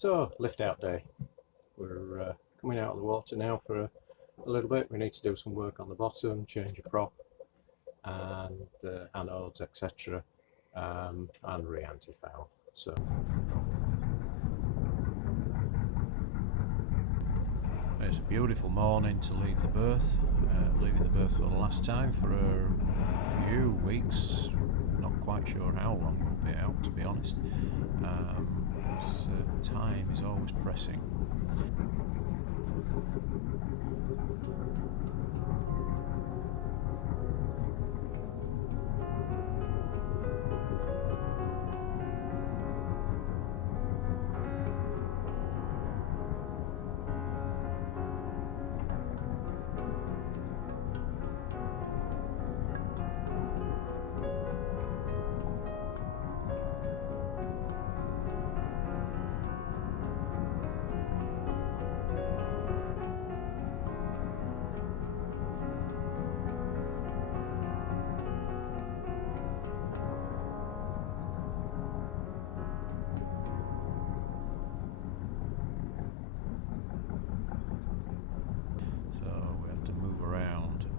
So, lift out day. We're coming out of the water now for a little bit. We need to do some work on the bottom, change a prop and anodes, etc. And re-anti-foul. So it's a beautiful morning to leave the berth. Leaving the berth for the last time for a few weeks. Not quite sure how long we'll be out, to be honest. Time is always pressing.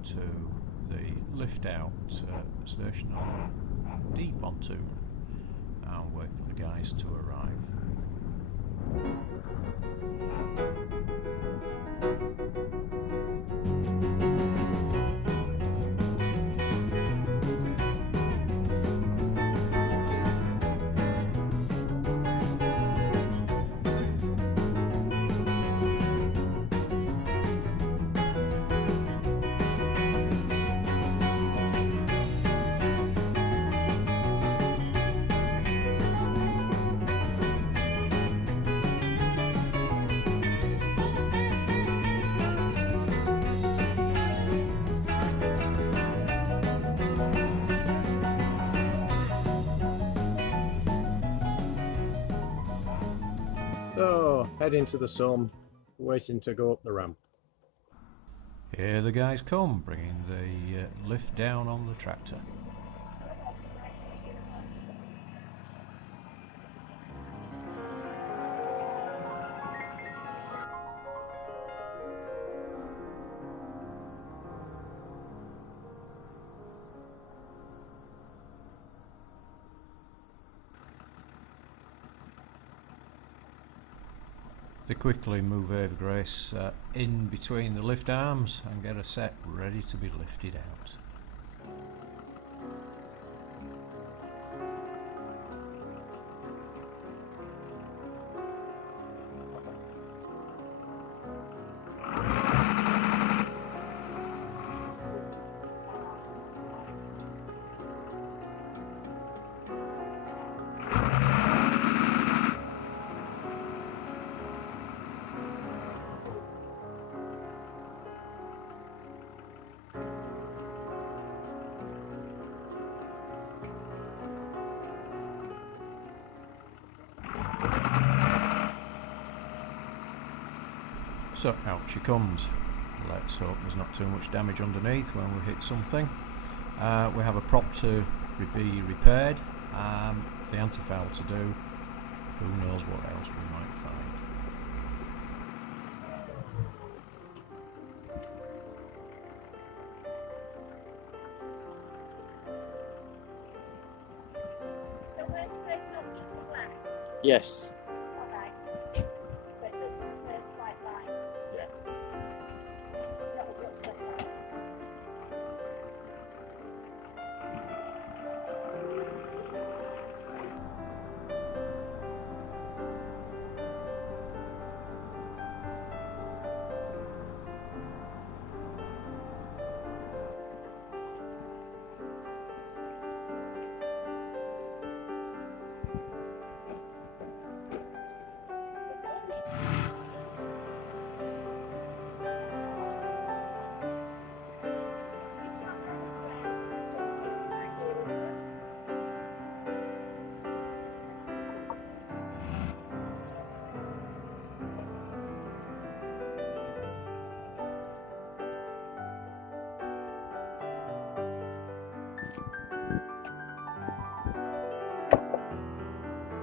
To the lift out station on deep pontoon and wait for the guys to arrive. So, head into the sun, waiting to go up the ramp. Here the guys come, bringing the lift down on the tractor. They quickly move Ava Grace in between the lift arms and get her set ready to be lifted out. So out she comes. Let's hope there's not too much damage underneath when we hit something. We have a prop to be repaired, the anti-foul to do. Who knows what else we might find. The worst break, not just the black. Yes.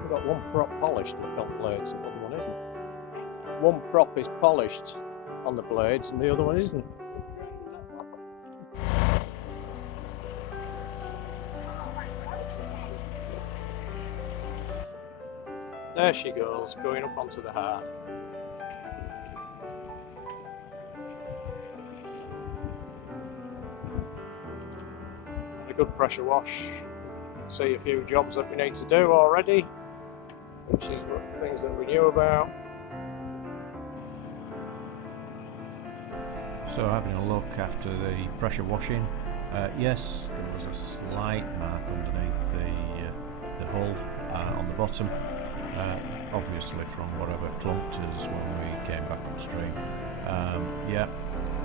We've got one prop polished, we've got blades, the other one isn't. one prop is polished on the blades and the other one isn't. There she goes, going up onto the hard. A good pressure wash. See a few jobs that we need to do already, which is things that we knew about. So having a look after the pressure washing, yes, there was a slight mark underneath the hull on the bottom, obviously from whatever clunked us when we came back upstream. Yeah,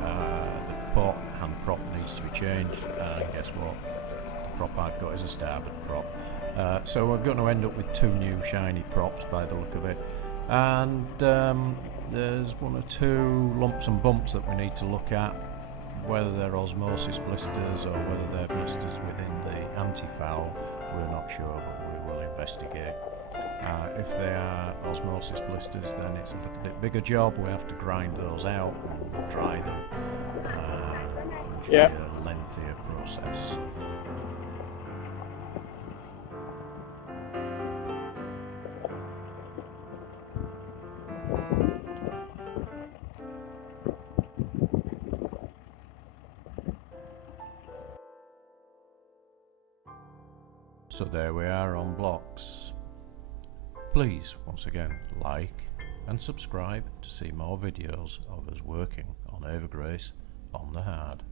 the port hand prop needs to be changed, and guess what? The prop I've got is a starboard prop. So we're going to end up with 2 new shiny props by the look of it, and there's 1 or 2 lumps and bumps that we need to look at, whether they're osmosis blisters or whether they're blisters within the anti-foul. We're not sure, but we will investigate. If they are osmosis blisters, then it's a little bit bigger job. We have to grind those out and dry them, which will be a lengthier process. So there we are on blocks. Please, once again, like and subscribe to see more videos of us working on Ava Grace on the hard.